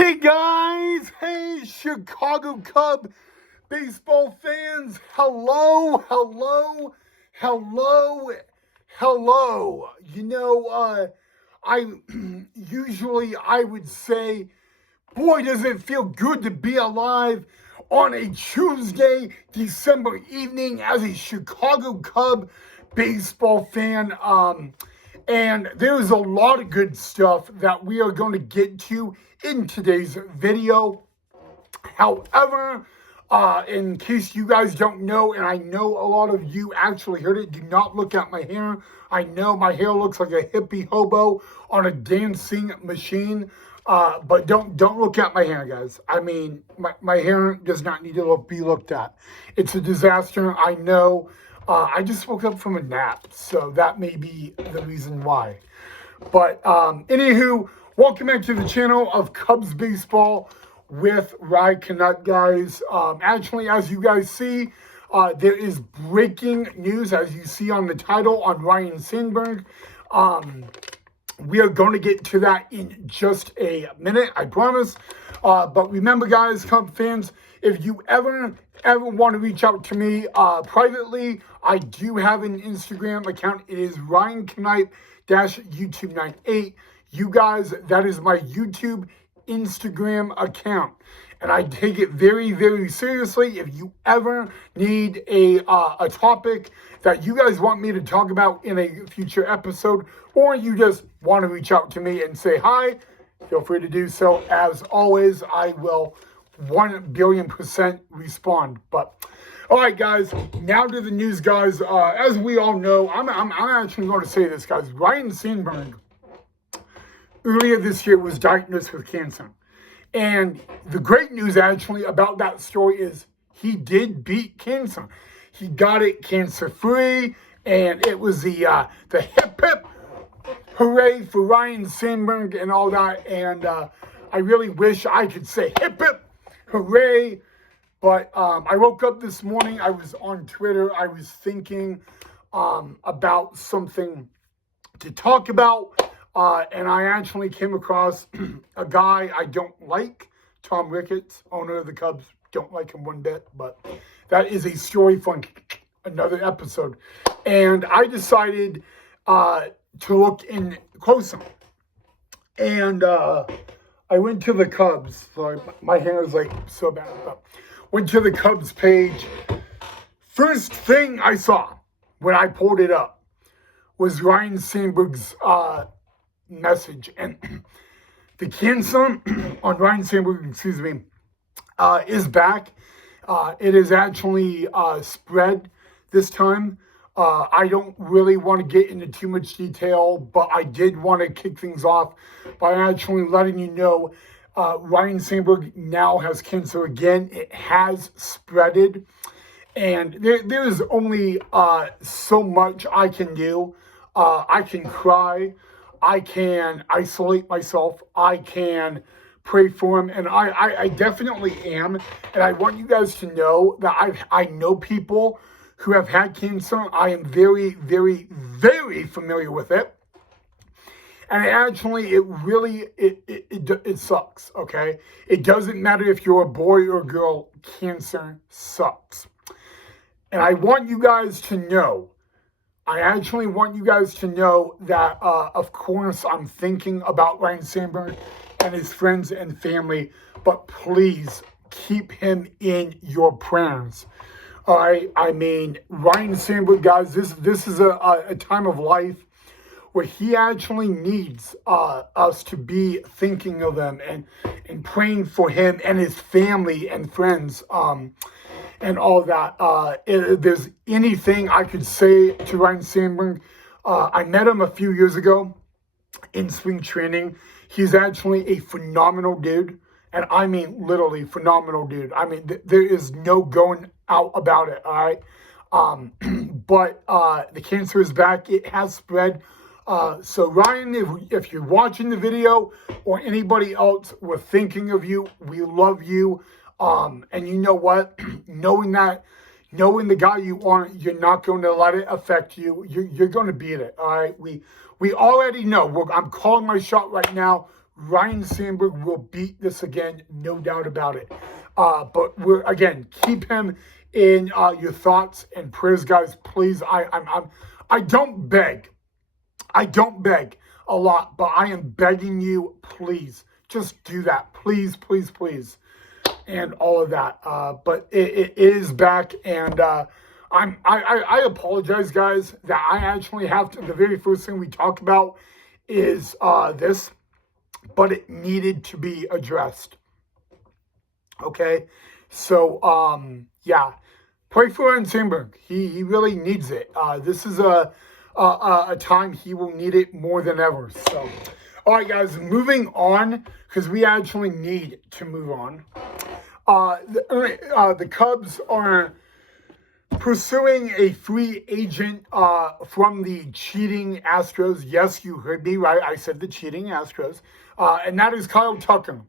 Hey guys, hey Chicago Cub baseball fans, hello. I usually I would say, boy, does it feel good to be alive on a Tuesday, December evening as a Chicago Cub baseball fan. And there's a lot of good stuff that we are going to get to in today's video. However, in case you guys don't know, and I know a lot of you actually heard it, do not look at my hair. I know my hair looks like a hippie hobo on a dancing machine, but don't look at my hair, guys. I mean, my hair does not need to be looked at. It's a disaster, I know. I just woke up from a nap, so that may be the reason why. But anywho, welcome back to the channel of Cubs Baseball with Ryne, guys. Actually, as you guys see, there is breaking news, as you see on the title, on Ryne Sandberg. We are going to get to that in just a minute, I promise. But remember, guys, Cub fans, if you ever want to reach out to me privately, I do have an Instagram account. It is RyneKnight-YouTube98. You guys, that is my YouTube Instagram account. And I take it very, very seriously. If you ever need a topic that you guys want me to talk about in a future episode, or you just want to reach out to me and say hi, feel free to do so. As always, I will 1,000,000,000% respond. But all right, guys, now to the news, guys. As we all know, I'm actually going to say this, guys. Ryne Sandberg earlier this year was diagnosed with cancer. And the great news actually about that story is he did beat cancer. He got it cancer-free, and it was the hip hip hooray for Ryne Sandberg and all that. And I really wish I could say hip hip hooray. But I woke up this morning, I was on Twitter, I was thinking about something to talk about, and I actually came across a guy I don't like, Tom Ricketts, owner of the Cubs. Don't like him one bit, but that is a story for another episode. And I decided to look in closer. And I went to the Cubs. Sorry, my hair is like so bad, but went to the Cubs page. First thing I saw when I pulled it up was Ryne Sandberg's message. And the cancer on Ryne Sandberg, is back. It is actually spread this time. I don't really want to get into too much detail, but I did want to kick things off by actually letting you know Ryne Sandberg now has cancer again. It has spreaded, and there's only so much I can do. I can cry, I can isolate myself, I can pray for him, and I definitely am. And I want you guys to know that I know people who have had cancer. I am very, very, very familiar with it. And actually, it sucks, okay? It doesn't matter if you're a boy or a girl, cancer sucks. And I want you guys to know, I actually want you guys to know that, of course, I'm thinking about Ryne Sandberg and his friends and family, but please keep him in your prayers. All right? I mean, Ryne Sandberg, guys, this is a time of life where he actually needs us to be thinking of him and praying for him and his family and friends and all that. If there's anything I could say to Ryne Sandberg, I met him a few years ago in spring training. He's actually a phenomenal dude, and I mean literally phenomenal dude. I mean, there is no going out about it, all right? But the cancer is back. It has spread. So Ryne, if you're watching the video or anybody else, we're thinking of you. We love you. And you know what? Knowing the guy you are, you're not going to let it affect you. You're going to beat it. All right. We already know. I'm calling my shot right now. Ryne Sandberg will beat this again, no doubt about it. But again, keep him in your thoughts and prayers, guys. Please, I don't beg. I don't beg a lot, but I am begging you, please, just do that. Please, please, please. And all of that. But it is back, and I apologize, guys, that I actually have to, the very first thing we talk about is this, but it needed to be addressed. Okay? So, yeah. Pray for Ryne Sandberg. He really needs it. This is a time he will need it more than ever. So, all right, guys, moving on, because we actually need to move on. The Cubs are pursuing a free agent from the cheating Astros. Yes, you heard me right. I said the cheating Astros. And that is Kyle Tucker.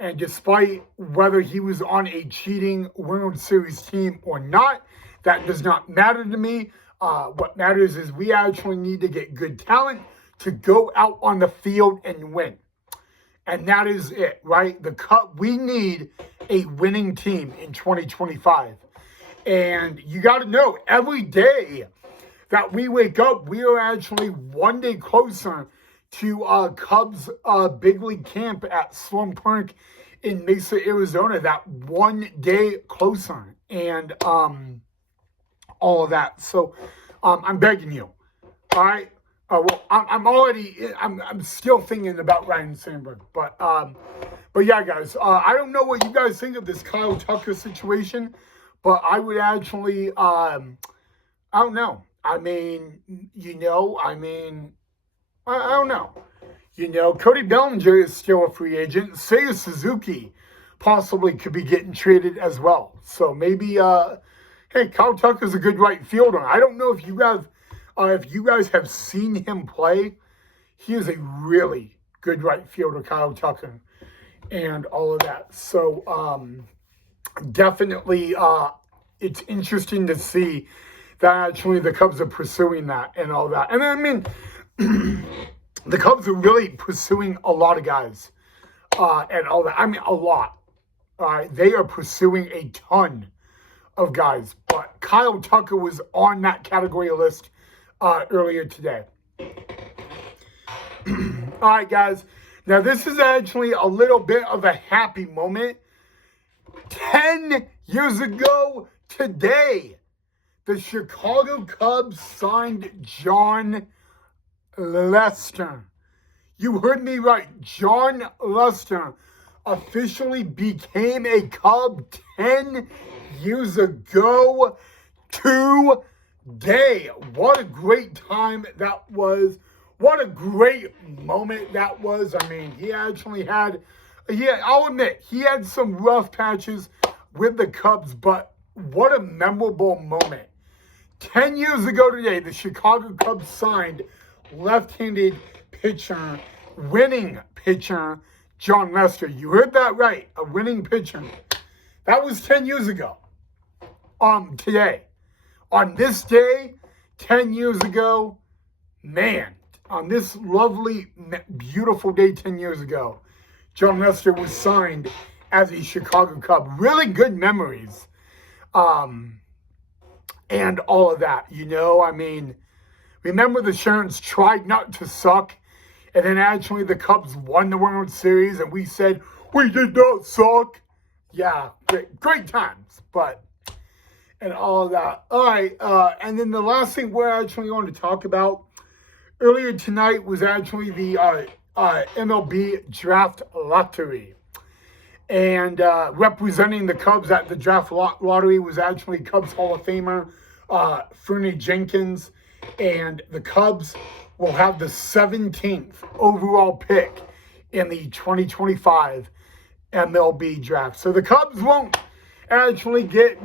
And despite whether he was on a cheating World Series team or not, that does not matter to me. What matters is we actually need to get good talent to go out on the field and win. And that is it, right? We need a winning team in 2025. And you got to know, every day that we wake up, we are actually one day closer to Cubs big league camp at Sloan Park in Mesa, Arizona. That one day closer. And all of that. So I'm begging you. All right. Well, I'm still thinking about Ryne Sandberg, but yeah, guys, I don't know what you guys think of this Kyle Tucker situation, but I would actually, I don't know. I mean, I don't know. Cody Bellinger is still a free agent. Seiya Suzuki possibly could be getting traded as well. So maybe, hey, Kyle Tucker's a good right fielder. I don't know if you guys have seen him play. He is a really good right fielder, Kyle Tucker, and all of that. So definitely it's interesting to see that actually the Cubs are pursuing that and all that. And I mean, the Cubs are really pursuing a lot of guys and all that. I mean, a lot. They are pursuing a ton of guys. But Kyle Tucker was on that category list earlier today. All right, guys. Now, this is actually a little bit of a happy moment. 10 years ago today, the Chicago Cubs signed Jon Lester. You heard me right. Jon Lester officially became a Cub 10 years ago today. What a great time that was. What a great moment that was. I mean, he actually had, I'll admit, he had some rough patches with the Cubs, but what a memorable moment. 10 years ago today, the Chicago Cubs signed left-handed pitcher, winning pitcher, Jon Lester. You heard that right, a winning pitcher. That was 10 years ago. Today. On this day, 10 years ago, man, on this lovely, beautiful day 10 years ago, Jon Lester was signed as a Chicago Cub. Really good memories. And all of that, I mean, remember the Sharons tried not to suck, and then actually the Cubs won the World Series, and we said, we did not suck. Yeah, great times, and all of that. All right, and then the last thing we're actually going to talk about earlier tonight was actually the MLB draft lottery. And representing the Cubs at the draft lottery was actually Cubs Hall of Famer Fernie Jenkins. And the Cubs will have the 17th overall pick in the 2025 MLB draft. So the Cubs won't actually get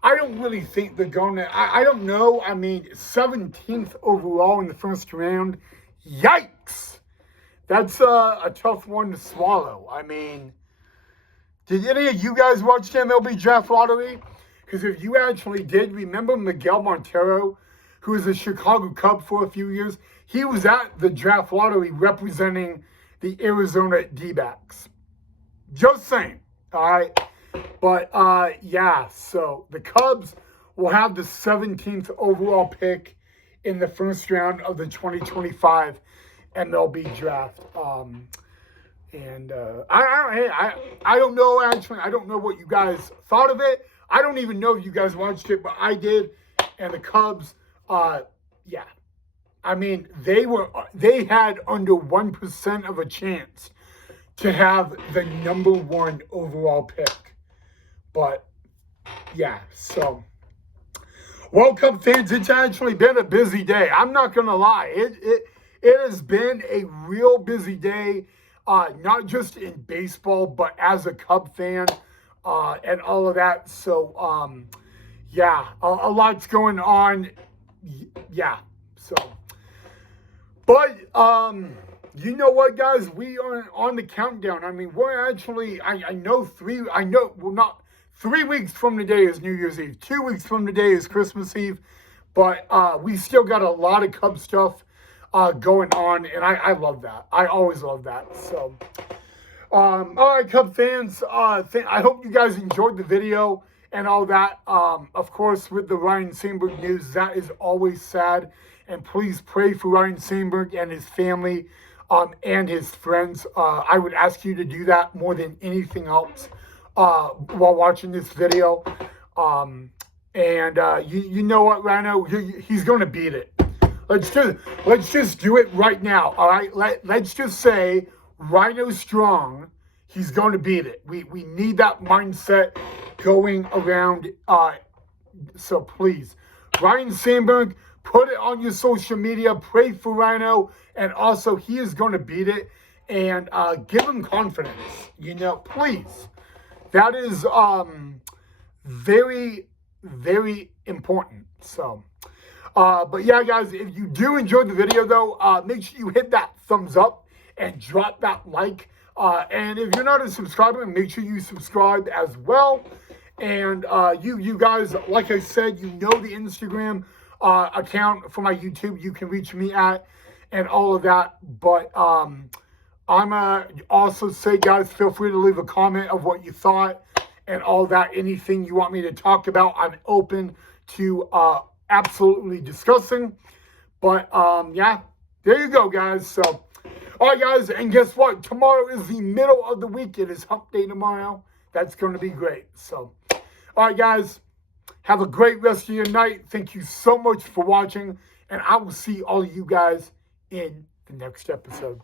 I don't really think they're going to. I don't know. I mean, 17th overall in the first round. Yikes. That's a tough one to swallow. I mean, did any of you guys watch the MLB draft lottery? Because if you actually did, remember Miguel Montero, who was a Chicago Cub for a few years? He was at the draft lottery representing the Arizona D-backs. Just saying, all right? But, yeah, so the Cubs will have the 17th overall pick in the first round of the 2025 MLB draft. I don't know, actually. I don't know what you guys thought of it. I don't even know if you guys watched it, but I did. And the Cubs, yeah. I mean, they had under 1% of a chance to have the number 1 overall pick. But, yeah, so. Well, Cub fans, it's actually been a busy day. I'm not going to lie. It has been a real busy day, not just in baseball, but as a Cub fan and all of that. So, yeah, a lot's going on. Yeah, so. But, you know what, guys? We are on the countdown. I mean, we're actually, not 3 weeks from today is New Year's Eve. 2 weeks from today is Christmas Eve. But we still got a lot of Cub stuff going on, and I love that. I always love that. So, all right, Cub fans, I hope you guys enjoyed the video and all that. Of course, with the Ryne Sandberg news, that is always sad. And please pray for Ryne Sandberg and his family and his friends. I would ask you to do that more than anything else while watching this video. You know what, Rhino? He's going to beat it. Let's just do it right now. All right. Let's just say Rhino strong. He's going to beat it. We need that mindset going around. So please, Ryne Sandberg, put it on your social media. Pray for Rhino, and also he is going to beat it. And give him confidence. You know, please. That is very, very important. So, but yeah, guys, if you do enjoy the video, though, make sure you hit that thumbs up and drop that like. And if you're not a subscriber, make sure you subscribe as well. And you guys, like I said, you know the Instagram account for my YouTube you can reach me at and all of that. But I'm also say, guys, feel free to leave a comment of what you thought and all that. Anything you want me to talk about, I'm open to absolutely discussing. But, yeah, there you go, guys. So, all right, guys, and guess what? Tomorrow is the middle of the week. It is hump day tomorrow. That's going to be great. So, all right, guys, have a great rest of your night. Thank you so much for watching, and I will see all of you guys in the next episode.